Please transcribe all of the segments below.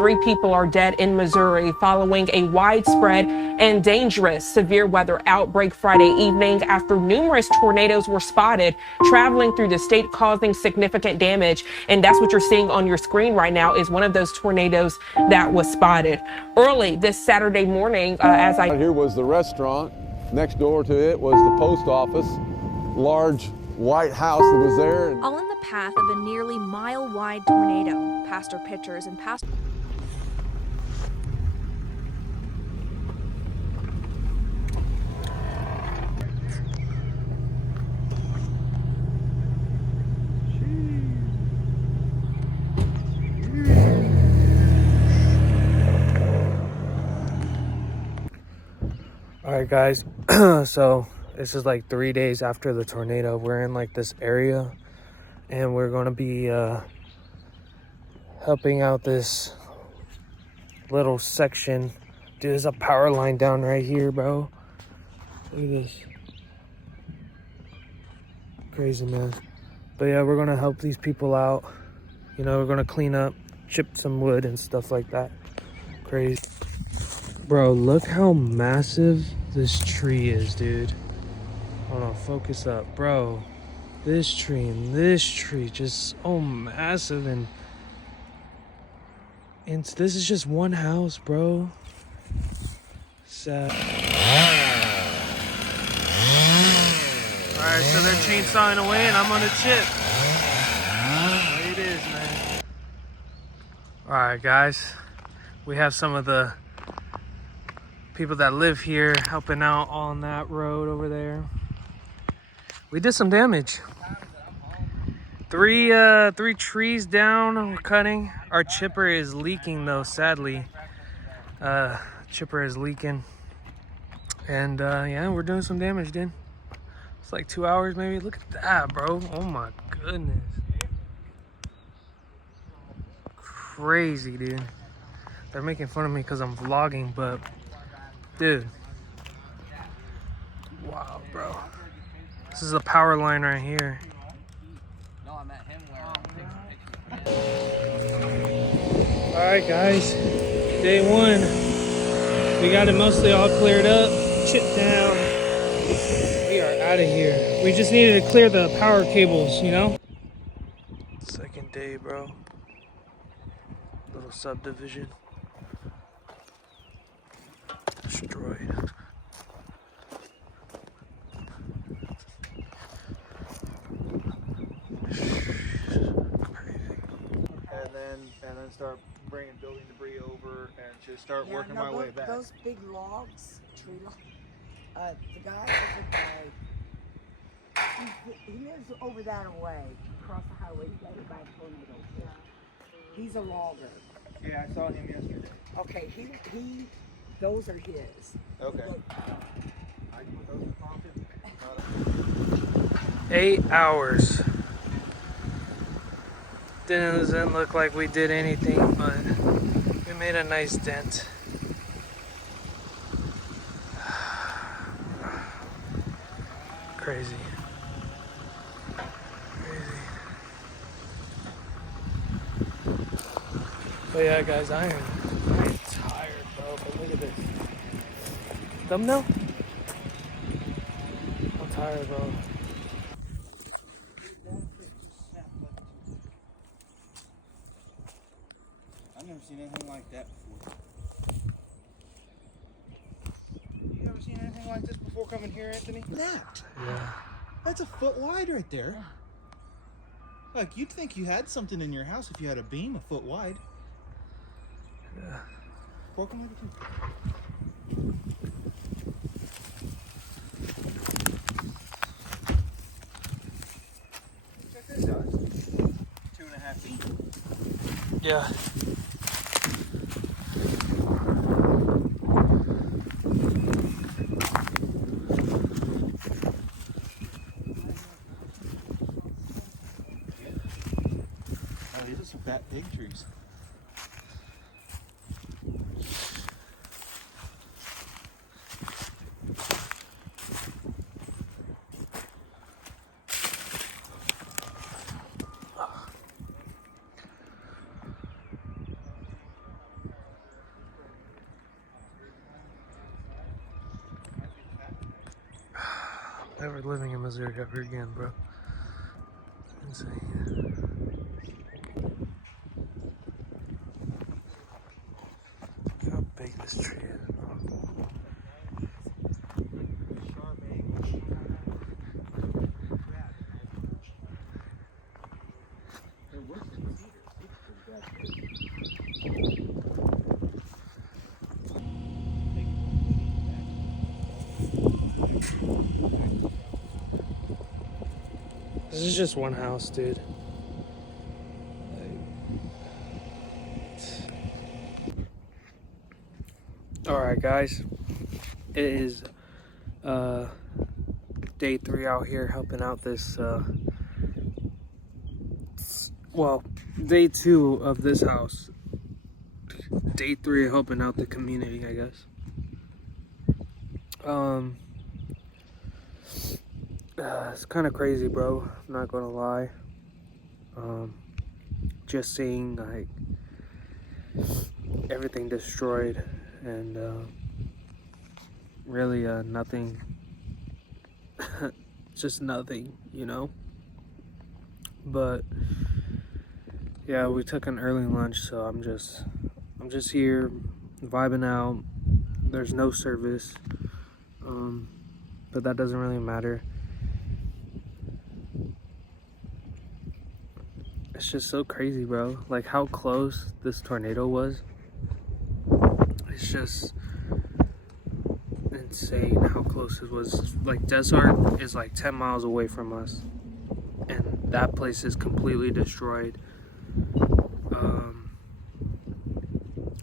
3 people are dead in Missouri following a widespread and dangerous severe weather outbreak Friday evening after numerous tornadoes were spotted traveling through the state, causing significant damage. And that's what you're seeing on your screen right now is one of those tornadoes that was spotted early this Saturday morning. Here was the restaurant. Next door to it was the post office, large white house that was there. All in the path of a nearly mile-wide tornado. Pastor pictures and pastor. All right, guys. So this is like 3 days after the tornado. We're in like this area, and we're gonna be helping out this little section. Dude, there's a power line down right here, bro. Look at this. Crazy, man. But yeah, we're gonna help these people out. You know, we're gonna clean up, chip some wood and stuff like that. Crazy. Bro, look how massive this tree is, dude. Hold on, focus up. Bro, this tree and this tree just so massive, and this is just one house, bro. Sad. Alright, so they're chainsawing away and I'm on a chip. There it is, man. Alright, guys. We have some of the people that live here helping out on that road over there. We did some damage. Three trees down we're cutting. Our chipper is leaking though, sadly. Chipper is leaking. And yeah, we're doing some damage, dude. It's like 2 hours maybe. Look at that, bro. Oh my goodness. Crazy, dude. They're making fun of me because I'm vlogging, but dude. Wow, bro. This is a power line right here. Alright, guys. Day one. We got it mostly all cleared up, chipped down. We are out of here. We just needed to clear the power cables, you know? Second day, bro. Little subdivision. Destroyed. And then start bringing building debris over and just start working my way back. Those big logs, tree logs. The guy he lives over that way, across the highway. He's got a bad tornado. He's a logger. Yeah, I saw him yesterday. Okay, he those are his. Okay. Look, I can put those in pocket. 8 hours. Doesn't look like we did anything, but we made a nice dent. Crazy. But yeah, guys, I am tired, bro. But look at this. Thumbnail? I'm tired, bro. I've never seen anything like that before. You ever seen anything like this before coming here, Anthony? That. Yeah. That's a foot wide right there. Like, you'd think you had something in your house if you had a beam a foot wide. Yeah. Fork 'em like a two. Check this out. 2.5 feet. Yeah. Oh, these are some fat big trees. Never living in Missouri ever again, bro. Insane. Look how big this tree is, bro. This is just one house, dude. Alright, guys. It is day 3 out here helping out this well, day 2 of this house. Day 3 helping out the community, I guess. It's kind of crazy, bro. I'm not gonna lie. Just seeing like everything destroyed and really nothing. Just nothing, you know. But yeah, we took an early lunch, so I'm just here vibing out. There's no service, but that doesn't really matter. It's just so crazy, bro. Like how close this tornado was. It's just insane how close it was. Like Desart is like 10 miles away from us, and that place is completely destroyed.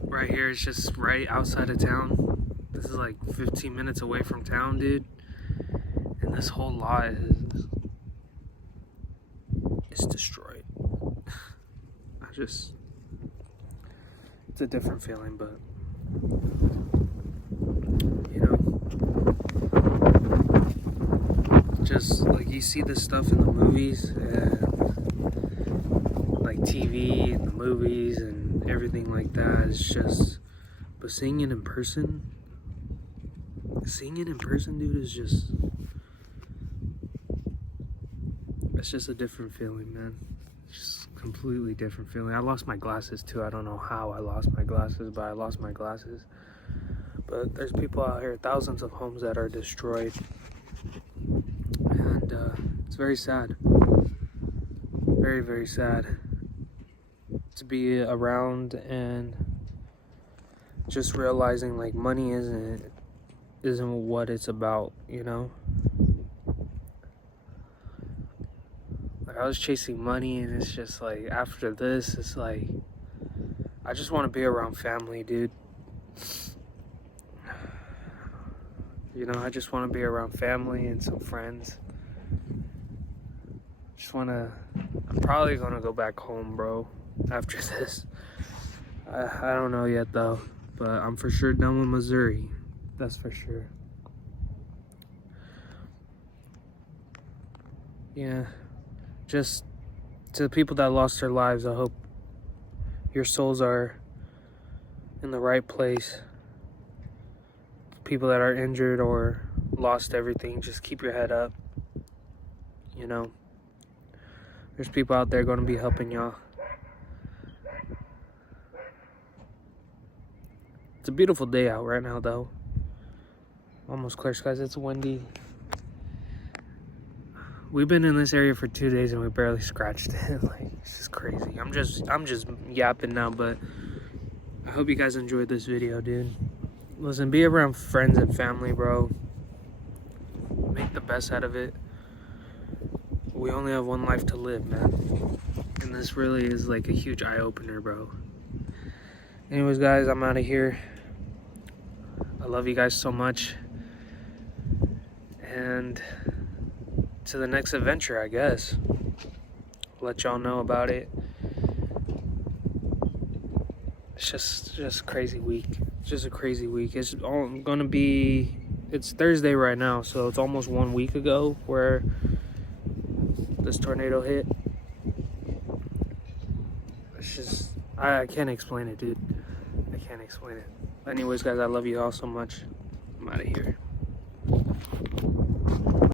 Right here is just right outside of town. This is like 15 minutes away from town, dude. And this whole lot is destroyed. It's a different feeling, but you know, just like you see this stuff in the movies and like TV and the movies and everything like that. It's just, but seeing it in person, dude, is just, it's just a different feeling, man. Just completely different feeling. I lost my glasses too. I don't know how I lost my glasses, but I lost my glasses. But there's people out here, thousands of homes that are destroyed, and it's very sad. Very, very sad to be around and just realizing like money isn't what it's about, you know. I was chasing money, and it's just like after this, it's like I just want to be around family, dude. You know, I just want to be around family and some friends. I'm probably gonna go back home, bro, after this. I don't know yet though, but I'm for sure done with Missouri. That's for sure. Yeah. Just to the people that lost their lives, I hope your souls are in the right place. People that are injured or lost everything, just keep your head up. You know, there's people out there going to be helping y'all. It's a beautiful day out right now, though. Almost clear skies. It's windy. We've been in this area for 2 days and we barely scratched it. Like, it's just crazy. I'm just yapping now, but I hope you guys enjoyed this video, dude. Listen, be around friends and family, bro. Make the best out of it. We only have one life to live, man. And this really is like a huge eye-opener, bro. Anyways, guys, I'm out of here. I love you guys so much. And to the next adventure, I guess. I'll let y'all know about it. It's just a crazy week. It's just a crazy week. It's all gonna be, it's Thursday right now, so it's almost 1 week ago where this tornado hit. It's just, I can't explain it, dude. I can't explain it. Anyways, guys, I love you all so much. I'm out of here.